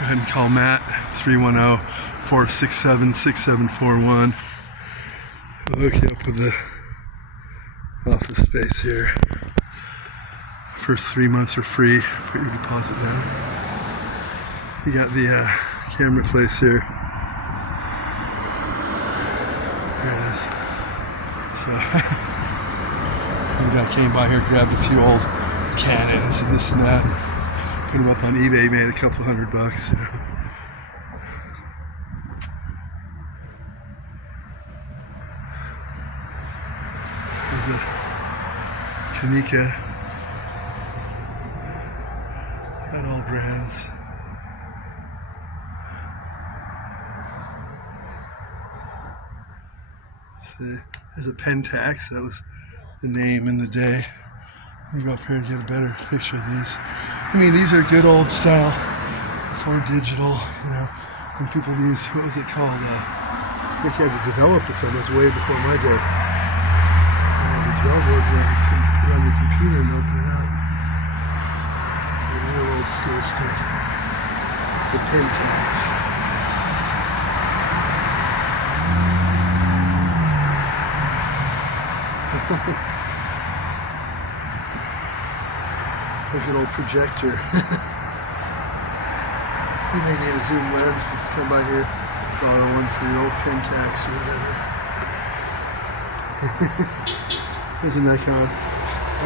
ahead and call Matt, 310-467-6741. I'll hook you up with the office space here. First 3 months are free. Put your deposit down. You got the camera place here. There it is. So, the guy came by here, grabbed a few old Canons and this and that. Put them up on eBay, made a couple $100. There's a Kanika. Got all brands. See, there's a Pentax. That was the name in the day. Let me go up here and get a better picture of these. I mean, these are good old style, before digital, when people use, what was it called? I think you had to develop the film. It was way before my day. The develop was when you could put it on your computer and open it up. It's the real old school stuff. The Pentax. Like an old projector. You may need a zoom lens. Just come by here, borrow one for your old Pentax or whatever. Here's a Nikon. I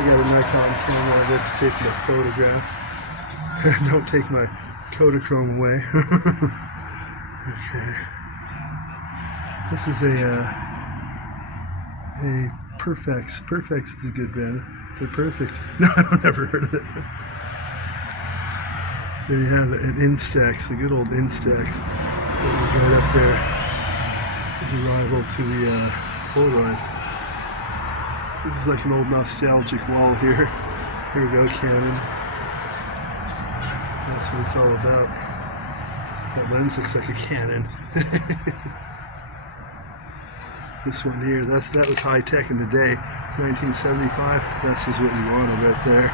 got a Nikon camera. I like to take my photograph. Don't take my Kodachrome away. Okay. This is a Perfex. Perfex is a good brand. They're perfect. No, I've never heard of it. There you have it, an Instax, the good old Instax. That was right up there. It's a rival to the Polaroid. This is like an old nostalgic wall here. Here we go, Canon. That's what it's all about. That lens looks like a Canon. This one here, that was high tech in the day, 1975. This is what you wanted right there.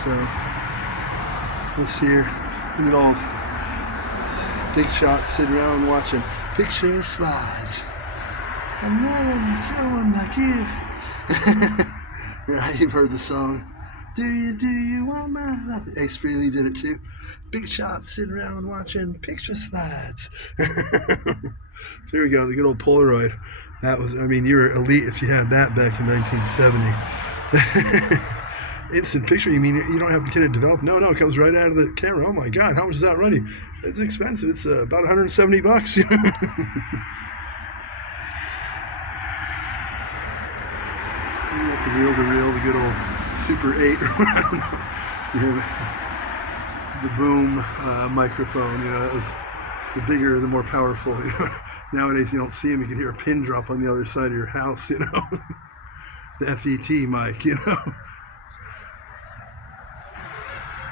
So, this here, look at all big shots sitting around watching picture slides. Another someone like you. Right, you've heard the song. Do you want my love? Ace Frehley did it too. Big shots sitting around watching picture slides. There we go, the good old Polaroid. That was, you were elite if you had that back in 1970. Instant picture, you mean you don't have to get it developed? No, it comes right out of the camera. Oh my God, how much is that running? It's expensive. It's about $170. The reel-to-reel, the good old Super 8 or whatever. The boom microphone, that was the bigger, the more powerful. Nowadays you don't see them, you can hear a pin drop on the other side of your house, The FET mic,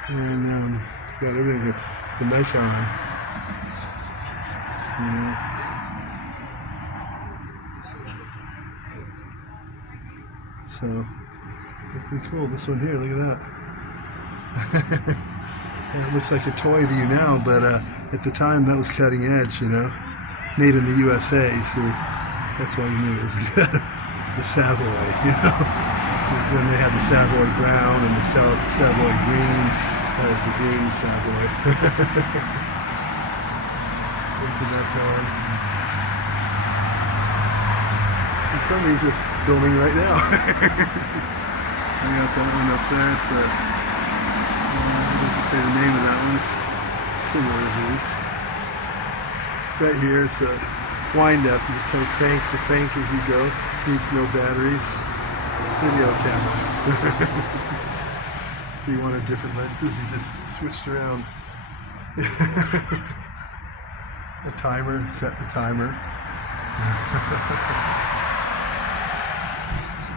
And got everything here. The Nikon, So, pretty cool. This one here, look at that. It looks like a toy to you now, but at the time that was cutting edge, Made in the USA, see. That's why you knew it was good. The Savoy, Then they had the Savoy Brown and the Savoy Green. That was the green Savoy. There's the Nikon. And some of these are filming right now. I got that one up there. It's it doesn't say the name of that one. It's similar to these. Right here it's a wind up. You just kind of crank as you go. Needs no batteries. Video camera. If you wanted different lenses, you just switched around. A timer, set the timer.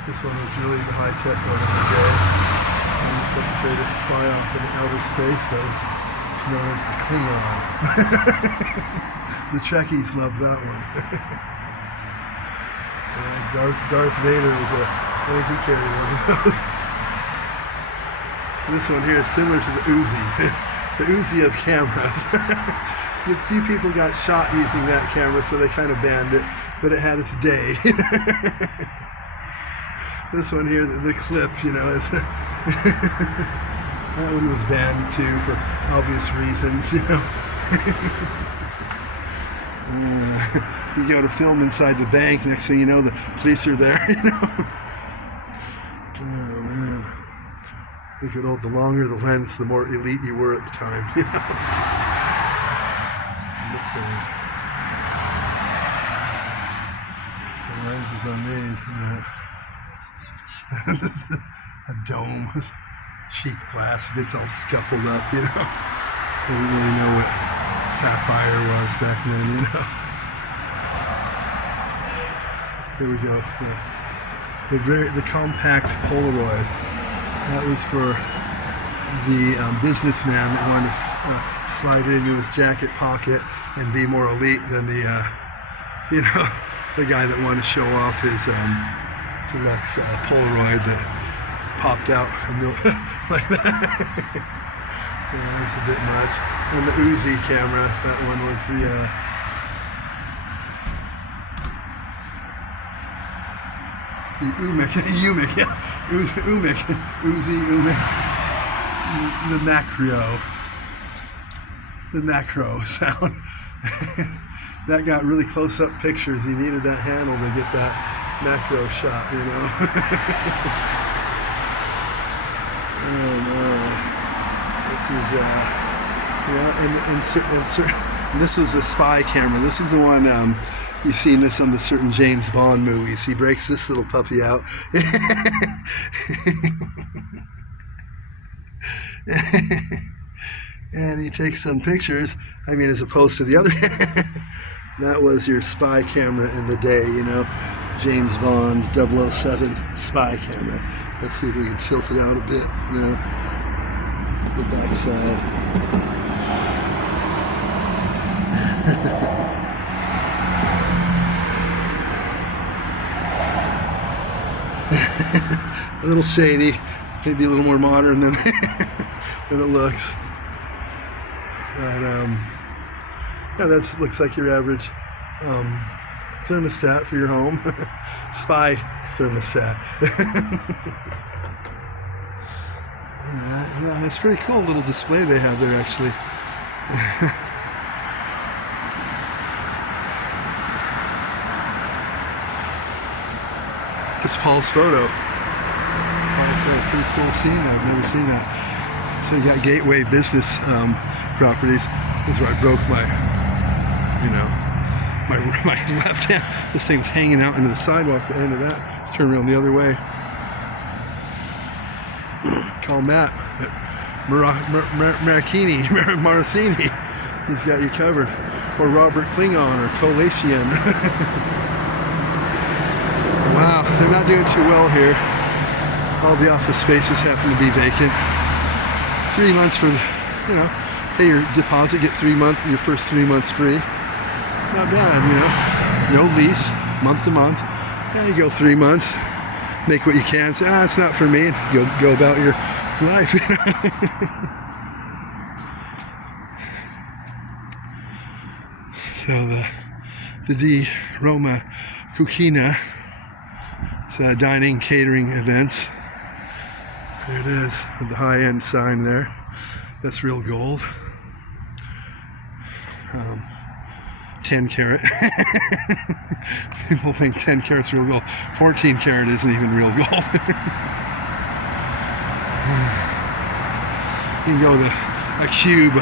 This one was really the high-tech one of the day. And it's like it's ready to fly off in outer space. That was known as the Klingon. The Trekkies loved that one. Darth Vader was I think he carried one of those. This one here is similar to the Uzi. The Uzi of cameras. A few people got shot using that camera, so they kind of banned it, but it had its day. This one here, the clip, you know, is that one was banned too for obvious reasons, you know. You go to film inside the bank, next thing you know, the police are there, you know. Oh man. Look at the longer the lens, the more elite you were at the time, you know. This thing. The lenses on these, a dome, cheap glass, it gets all scuffled up, you know. I didn't really know what sapphire was back then, you know. Here we go. The compact Polaroid. That was for the businessman that wanted to slide it into his jacket pocket and be more elite than the, you know, the guy that wanted to show off his deluxe Polaroid that popped out like that. Yeah, that's a bit much. And the Uzi camera, that one was the Umic, yeah, Uzi, the macro sound. That got really close-up pictures. He needed that handle to get that macro shot, you know. Oh man, this is and this was the spy camera. This is the one. You've seen this on the certain James Bond movies. He breaks this little puppy out. And he takes some pictures. I mean, as opposed to the other. That was your spy camera in the day, you know. James Bond 007 spy camera. Let's see if we can tilt it out a bit. You know, the back side. A little shady, maybe a little more modern than than it looks. But yeah, that looks like your average thermostat for your home. Spy thermostat. Yeah, it's pretty cool little display they have there actually. It's Paul's photo. Paul's got a pretty cool scene. I've never seen that. So you got Gateway Business Properties. This is where I broke my, you know, my left hand. This thing's hanging out into the sidewalk. The end of that. Let's turn around the other way. Call Matt at Maracini. He's got you covered. Or Robert Klingon or Kolatian. Wow, they're not doing too well here. All the office spaces happen to be vacant. 3 months for, you know, pay your deposit, get 3 months, your first 3 months free. Not bad, you know. No lease, month to month. Yeah, you go 3 months, make what you can. Say, it's not for me. Go about your life. So the Di Roma Cucina. Dining, catering events. There it is, with the high-end sign there. That's real gold. 10 carat. People think 10 carat's real gold. 14 carat isn't even real gold. You can go to a cube, a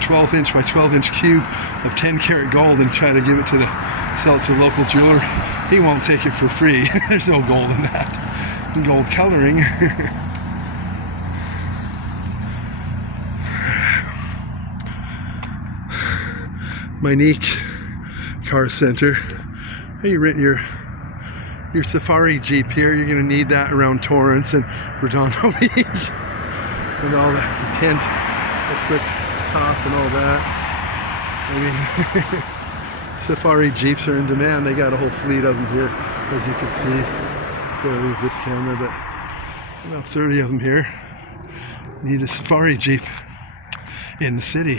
12-inch by 12-inch cube of 10 karat gold and try to sell it to a local jeweler. He won't take it for free. There's no gold in that. Gold coloring. Monique Car Center. Hey, you rent your Safari Jeep here. You're going to need that around Torrance and Redondo Beach. And all that tent, equipped top and all that. I mean, Safari Jeeps are in demand. They got a whole fleet of them here, as you can see. Barely with this camera, but about 30 of them here. Need a Safari Jeep in the city.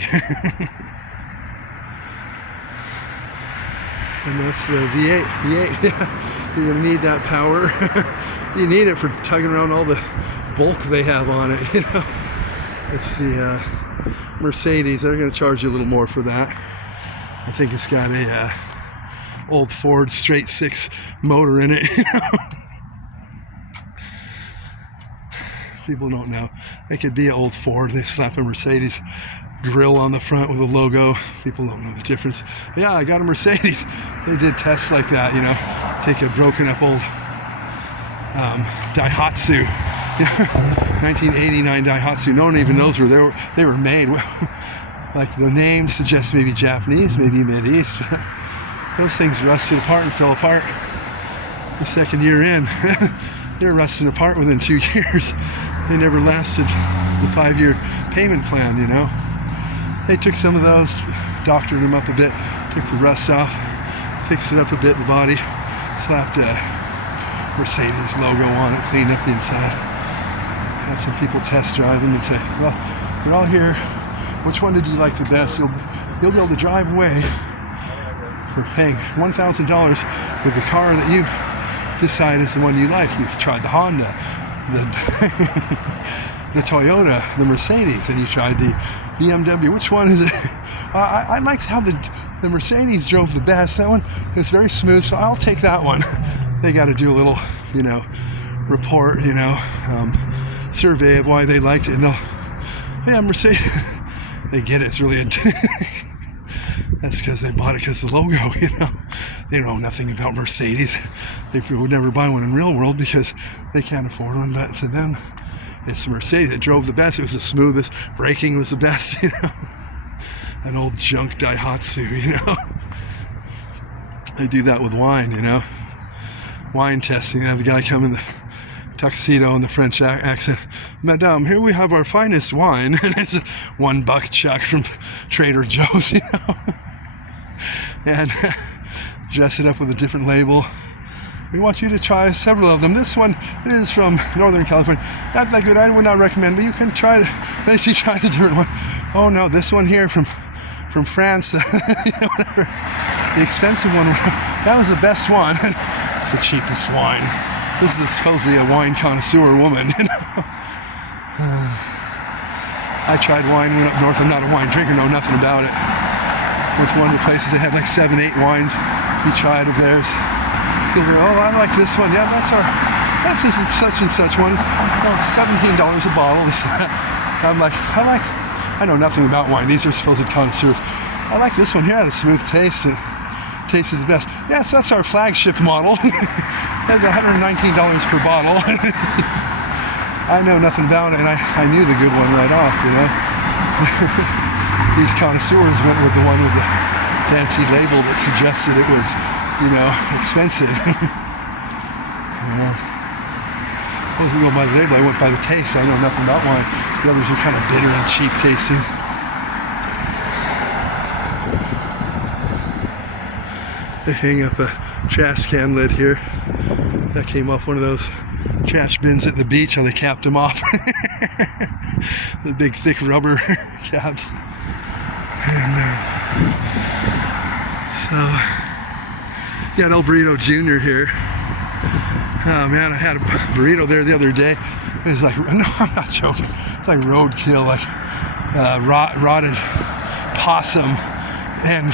And that's the V8. V8, yeah. You're gonna need that power. You need it for tugging around all the bulk they have on it, you know. It's the Mercedes. They're gonna charge you a little more for that. I think it's got a old Ford straight six motor in it, you know. People don't know. It could be an old Ford. They slap a Mercedes grill on the front with a logo. People don't know the difference. Yeah, I got a Mercedes. They did tests like that, you know. Take a broken up old Daihatsu, 1989 Daihatsu. No one even knows where they were made. Like the name suggests maybe Japanese, maybe Mideast. Those things rusted apart and fell apart the second year in. They're rusting apart within 2 years. They never lasted the 5-year payment plan, you know. They took some of those, doctored them up a bit, took the rust off, fixed it up a bit, the body, slapped a Mercedes logo on it, cleaned up the inside. Had some people test drive them and say, well, they're all here. Which one did you like the best? You'll be able to drive away for paying $1,000 with the car that you decide is the one you like. You tried the Honda, the Toyota, the Mercedes, and you tried the BMW. Which one is it? I liked how the Mercedes drove the best. That one was very smooth, so I'll take that one. They got to do a little, you know, report, you know, survey of why they liked it, and they'll, yeah, Mercedes. They get it. It's really that's because they bought it because of the logo, you know. They know nothing about Mercedes. They would never buy one in real world because they can't afford one. But to them, it's the Mercedes. It drove the best. It was the smoothest. Braking was the best, you know. An old junk Daihatsu, you know. They do that with wine, you know. Wine testing. They have a guy come in the tuxedo and the French accent. Madame, here we have our finest wine. And it's a $1 check from Trader Joe's, you know. And dress it up with a different label. We want you to try several of them. This one is from Northern California. Not that good. I would not recommend, but you can try it. Then she tries a different one. Oh no, this one here from France. You know, whatever. The expensive one. That was the best one. It's the cheapest wine. This is supposedly a wine connoisseur woman, you know. I tried wine, went up north. I'm not a wine drinker, know nothing about it. Went to one of the places they had like 7, 8 wines. We tried of theirs. People go, oh, I like this one. Yeah, that's such and such one. It's $17 a bottle. I'm like, I know nothing about wine. These are supposed connoisseurs. I like this one here. It had a smooth taste. It tasted the best. Yes, that's our flagship model. That's $119 per bottle. I know nothing about it, and I knew the good one right off, you know. These connoisseurs went with the one with the fancy label that suggested it was, you know, expensive. You know, I wasn't going by the label, I went by the taste. I know nothing about wine. The others are kind of bitter and cheap tasting. They hang up a trash can lid here. That came off one of those trash bins at the beach, how they capped them off. The big thick rubber caps. And so, got El Burrito Jr. here. Oh man, I had a burrito there the other day. It was like, no, I'm not joking. It's like roadkill, like rotted possum, and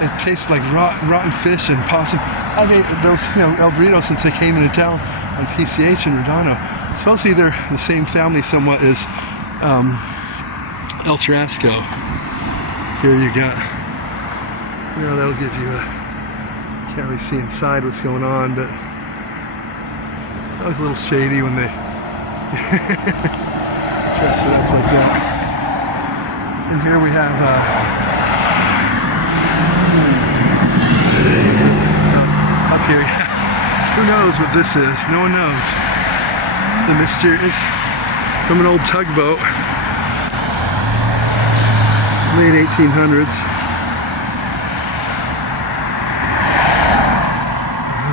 it tastes like rotten fish and possum. I've ate those, you know, El Burrito since they came into town on PCH in Redondo. Supposedly they're the same family somewhat as El Tarasco. Here you got, you know, that'll give you can't really see inside what's going on, but it's always a little shady when they dress it up like that. And here we have up here, who knows what this is? No one knows. The mysterious, from an old tugboat, late 1800s.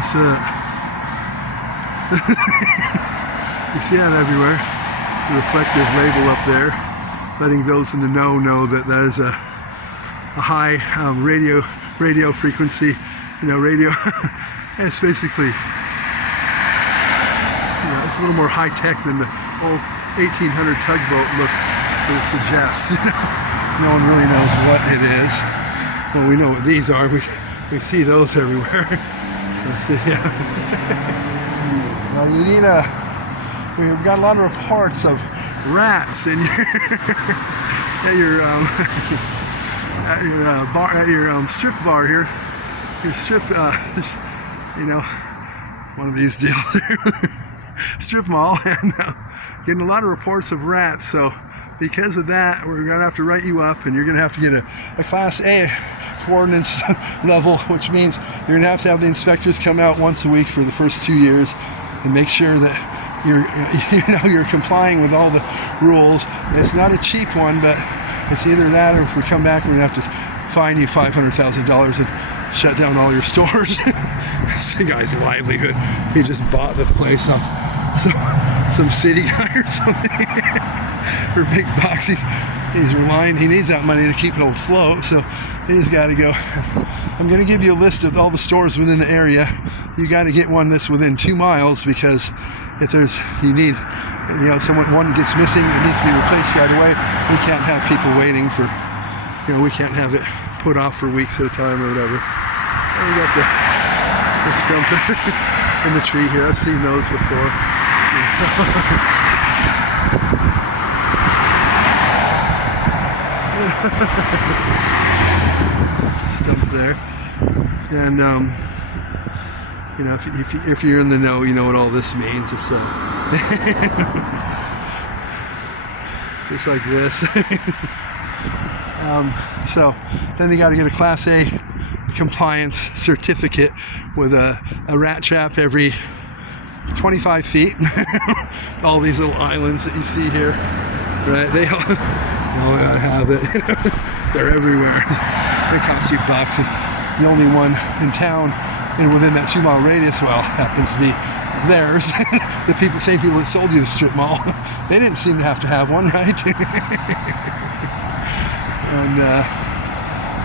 That's it. You see that everywhere. The reflective label up there, letting those in the know that that is a high radio frequency. Radio. It's basically, it's a little more high tech than the old 1800 tugboat look that it suggests. No one really knows what it is. Well, we know what these are. We see those everywhere. Let's see. Yeah. Now you need we've got a lot of reports of rats in your at your strip bar here. Your strip, one of these deals, strip mall, and getting a lot of reports of rats. So because of that, we're gonna have to write you up, and you're gonna have to get a Class A coordinates level, which means you're gonna have to have the inspectors come out once a week for the first 2 years and make sure that you're complying with all the rules. It's not a cheap one, but it's either that, or if we come back, we're gonna have to fine you $500,000 and shut down all your stores. This guy's livelihood. He just bought the place off some city guy or something. Or big box. He's relying. He needs that money to keep it afloat, so he's got to go. I'm going to give you a list of all the stores within the area. You got to get one that's within 2 miles, because if one gets missing, it needs to be replaced right away. We can't have people waiting for. We can't have it put off for weeks at a time or whatever. And we got the stump in the tree here. I've seen those before. Stump there. And if you're in the know, you know what all this means. It's just like this. So then they got to get a Class A compliance certificate with a rat trap every 25 feet. All these little islands that you see here, right? They all gotta have it. They're everywhere. They cost you bucks, and the only one in town and within that 2 mile radius, well, happens to be theirs. The same people that sold you the strip mall, they didn't seem to have to have one, right? And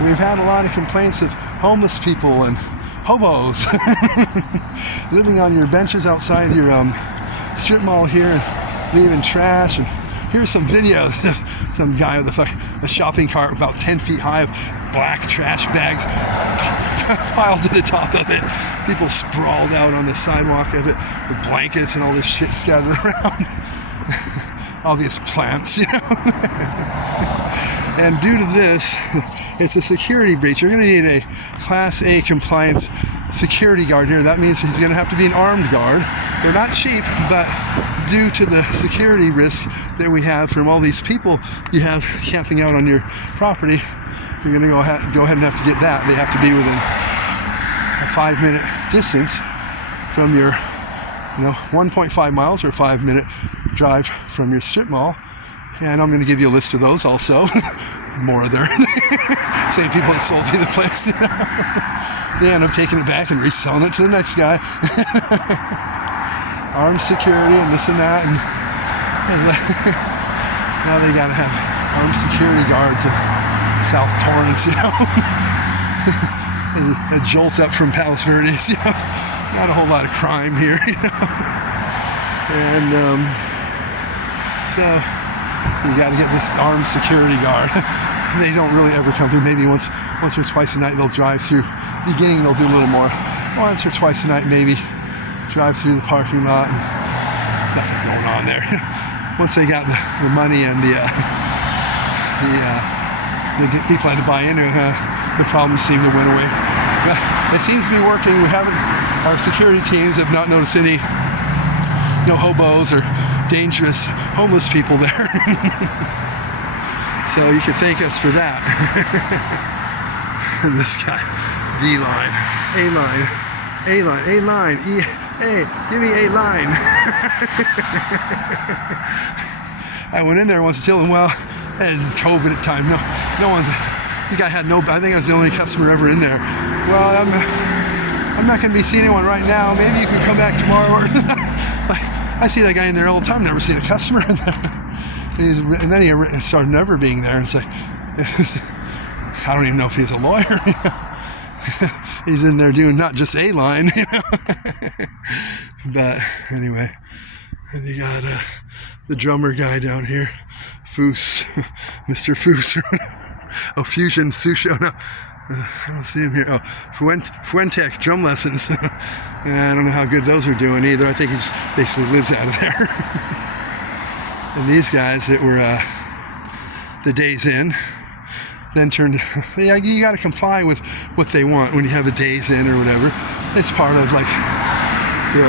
we've had a lot of complaints of homeless people and hobos living on your benches outside your strip mall here and leaving trash. And here's some videos of some guy with a shopping cart about 10 feet high of black trash bags piled to the top of it. People sprawled out on the sidewalk of it with blankets and all this shit scattered around. Obvious plants, And due to this, it's a security breach. You're going to need a Class A compliance security guard here. That means he's going to have to be an armed guard. They're not cheap, but due to the security risk that we have from all these people you have camping out on your property, you're going to go ahead and have to get that. They have to be within a 5-minute distance from your, 1.5 miles or 5-minute drive from your strip mall. And I'm going to give you a list of those also. More of their same people that sold you the place. They end up taking it back and reselling it to the next guy. Armed security and this and that. And now they got to have armed security guards in South Torrance, A jolt up from Palos Verdes, Not a whole lot of crime here, And so you got to get this armed security guard. They don't really ever come through. Maybe once or twice a night they'll drive through. Beginning they'll do a little more. Once or twice a night maybe drive through the parking lot. And nothing going on there. Once they got the money and the people had to buy into it, the problems seem to went away. It seems to be working. Our security teams have not noticed any hobos or dangerous homeless people there. So you can thank us for that. And this guy, D-line, A-line, A-line, A-line, give me A-line. I went in there once to tell him, well, it's COVID at the time. No one's, this guy had I think I was the only customer ever in there. Well, I'm not going to be seeing anyone right now. Maybe you can come back tomorrow. Or like, I see that guy in there all the time. Never seen a customer in there. And then he started never being there. And it's like, I don't even know if he's a lawyer. He's in there doing not just a line, But anyway, and you got the drummer guy down here, Foose, Mr. Foose. Oh, Fusion Susho. No, I don't see him here. Oh, Fuentech drum lessons. I don't know how good those are doing either. I think he just basically lives out of there. And these guys that were the Days Inn, then turned. Yeah, you got to comply with what they want when you have a Days Inn or whatever. It's part of like the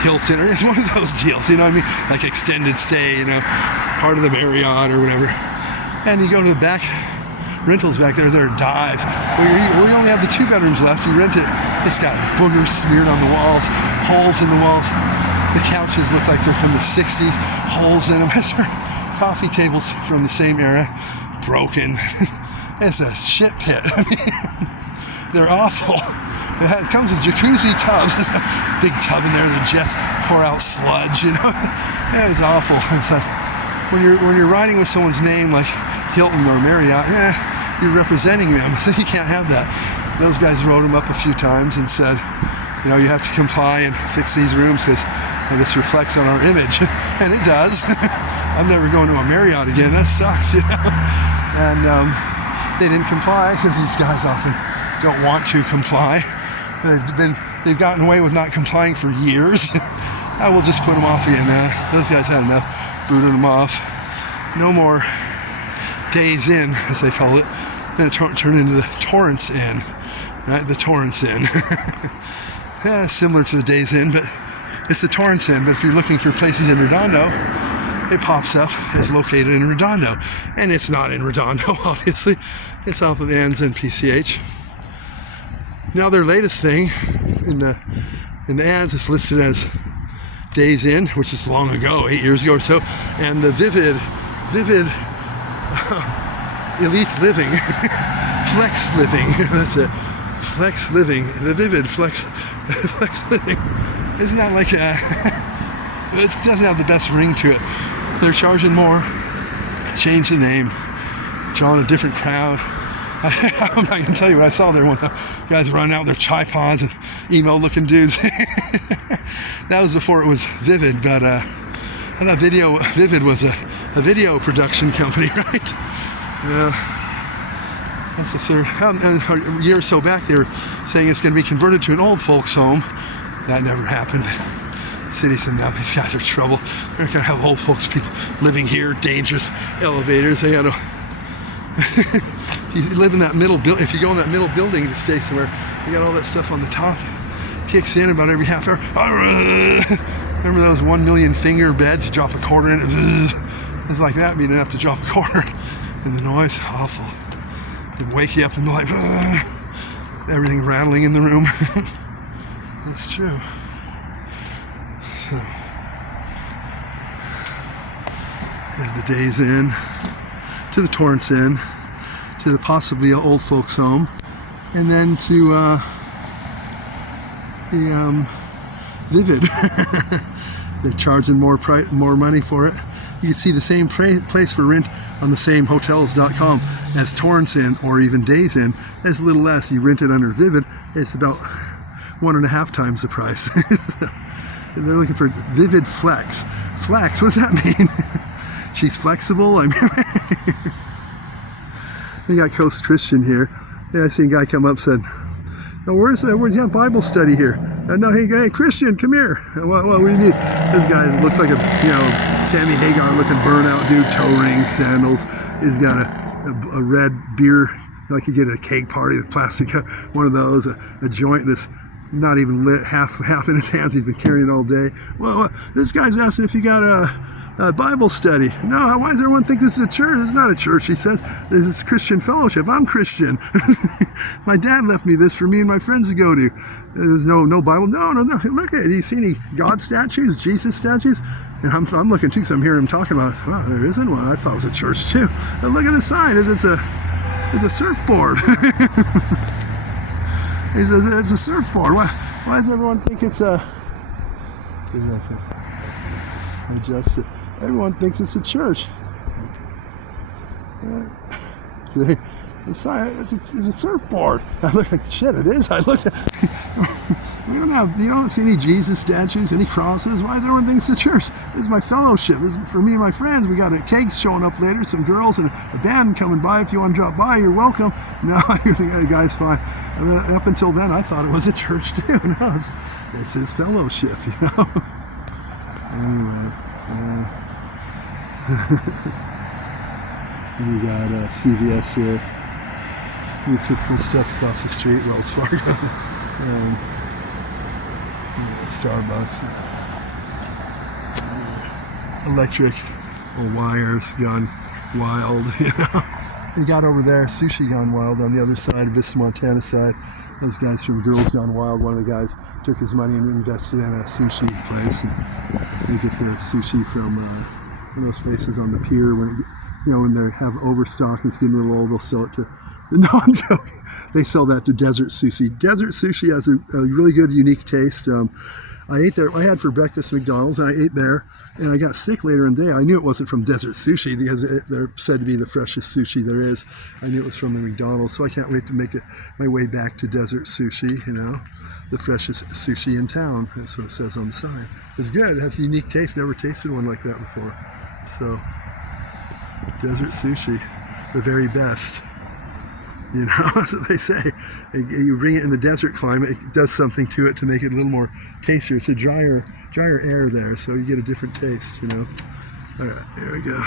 Hilton, or it's one of those deals. You know what I mean? Like extended stay. You know, part of the Marriott or whatever. And you go to the back rentals back there. They're dives. We only have the 2 bedrooms left. You rent it. It's got boogers smeared on the walls, holes in the walls. The couches look like they're from the 60s, holes in them. Coffee tables from the same era, broken. It's a shit pit. They're awful. It comes with jacuzzi tubs. Big tub in there, the jets pour out sludge, It's awful. It's like when you're riding with someone's name like Hilton or Marriott, you're representing them, so you can't have that. Those guys wrote them up a few times and said, you have to comply and fix these rooms because this reflects on our image. And it does. I'm never going to a Marriott again. That sucks, And they didn't comply because these guys often don't want to comply. They've gotten away with not complying for years. I will just put them off again. Those guys had enough. Booted them off. No more Days Inn, as they call it. Then it turned into the Torrance Inn, right? The Torrance Inn. Similar to the Days Inn, but it's the Torrance Inn. But if you're looking for places in Redondo, it pops up as located in Redondo, and it's not in Redondo. Obviously, it's off of Anns and PCH. Now their latest thing in the ads is listed as Days Inn, which is long ago, 8 years ago or so, and the Vivid Elite Living, Flex Living. That's it. Flex Living. The Vivid Flex Living. Isn't that like it doesn't have the best ring to it. They're charging more. Change the name. Drawing a different crowd. I'm not going to tell you what I saw there when the guys running out with their tripods and emo-looking dudes. That was before it was Vivid, but I thought Vivid was a video production company, right? That's the third. A year or so back, they were saying it's going to be converted to an old folks home. That never happened. The city said, no, these guys are trouble. They're not going to have old folks, people living here, dangerous elevators. They got to. You live in that middle building. If you go in that middle building to stay somewhere, you got all that stuff on the top. Kicks in about every half hour. Remember those 1 million finger beds? You drop a quarter in it. It's like that, but you didn't have to drop a quarter. And the noise, awful. They'd wake you up and be like, everything rattling in the room. That's true. So, the Days Inn, to the Torrance Inn, to the possibly old folks home, and then to the Vivid. They're charging more money for it. You can see the same place for rent on the same hotels.com as Torrance Inn or even Days Inn. It's a little less. You rent it under Vivid, it's about 1.5 times the price. They're looking for Vivid Flex. Flex, what does that mean? She's flexible? I mean, they got Coast Christian here. Yeah, I seen a guy come up and said, oh, where's you have Bible study here? No, hey, Christian, come here. What do you need? This guy looks like a, Sammy Hagar looking burnout dude, toe rings, sandals. He's got a red beer, like you get at a cake party with plastic, one of those, a joint that's not even lit, half in his hands. He's been carrying it all day. Well, this guy's asking if you got a Bible study. No, why does everyone think this is a church? It's not a church, he says. This is Christian fellowship. I'm Christian. My dad left me this for me and my friends to go to. There's no Bible. No. Look at it. Do you see any God statues, Jesus statues? And I'm looking too, because I'm hearing him talking about, oh, there isn't one. I thought it was a church too. But look at the sign. It's a surfboard. It's a surfboard. Why does everyone think it's a... Adjust it. Everyone thinks it's a church. See, it's a surfboard. I look like shit. It is. I look at. You don't see any Jesus statues, any crosses. Why does everyone think it's a church? This is my fellowship. This is for me and my friends. We got a cake showing up later, some girls and a band coming by. If you want to drop by, you're welcome. No, you're the guy's fine. And then, up until then, I thought it was a church too. No, this is fellowship, you know. Anyway, and you got CVS here. Your typical stuff across the street, Wells Fargo. Starbucks. Electric wires gone wild, you know. You got over there, Sushi Gone Wild on the other side, Vista, Montana side. Those guys from Girls Gone Wild, one of the guys took his money and invested in a sushi place. And they get their sushi from one of those places on the pier when when they have overstock and it's getting a little old, they'll sell it to. No, I'm joking. They sell that to Desert Sushi. Desert Sushi has a really good, unique taste. I ate there. I had for breakfast at McDonald's, and I ate there, and I got sick later in the day. I knew it wasn't from Desert Sushi because they're said to be the freshest sushi there is. I knew it was from the McDonald's, so I can't wait to make my way back to Desert Sushi. You know, the freshest sushi in town. That's what it says on the sign. It's good. It has a unique taste. Never tasted one like that before. So, Desert Sushi, the very best. You know, that's what they say. You bring it in the desert climate, it does something to it to make it a little more tastier. It's a drier air there, so you get a different taste, you know. All right, here we go.